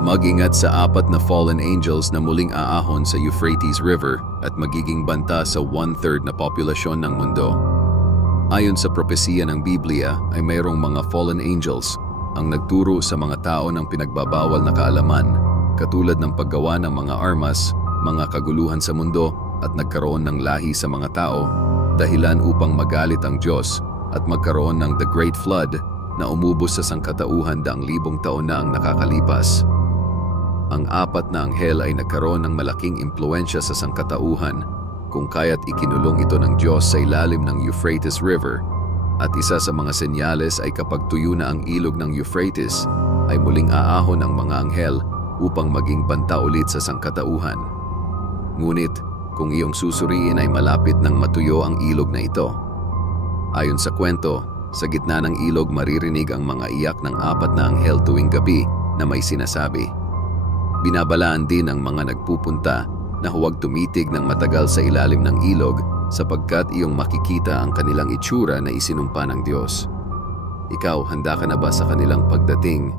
Mag-ingat sa 4 na fallen angels na muling aahon sa Euphrates River at magiging banta sa 1/3 na populasyon ng mundo. Ayon sa propesiya ng Biblia ay mayroong mga fallen angels ang nagturo sa mga tao ng pinagbabawal na kaalaman, katulad ng paggawa ng mga armas, mga kaguluhan sa mundo at nagkaroon ng lahi sa mga tao, dahilan upang magalit ang Diyos at magkaroon ng The Great Flood na umubos sa sangkatauhan 1,000 taon na ang nakakalipas. Ang 4 na anghel ay nagkaroon ng malaking impluensya sa sangkatauhan kung kaya't ikinulong ito ng Diyos sa ilalim ng Euphrates River, at isa sa mga senyales ay kapag tuyo na ang ilog ng Euphrates ay muling aahon ang mga anghel upang maging banta ulit sa sangkatauhan. Ngunit kung iyong susuriin ay malapit nang matuyo ang ilog na ito. Ayon sa kwento, sa gitna ng ilog maririnig ang mga iyak ng 4 na anghel tuwing gabi na may sinasabi. Binabalaan din ang mga nagpupunta na huwag tumitig ng matagal sa ilalim ng ilog sapagkat iyong makikita ang kanilang itsura na isinumpa ng Diyos. Ikaw, handa ka na ba sa kanilang pagdating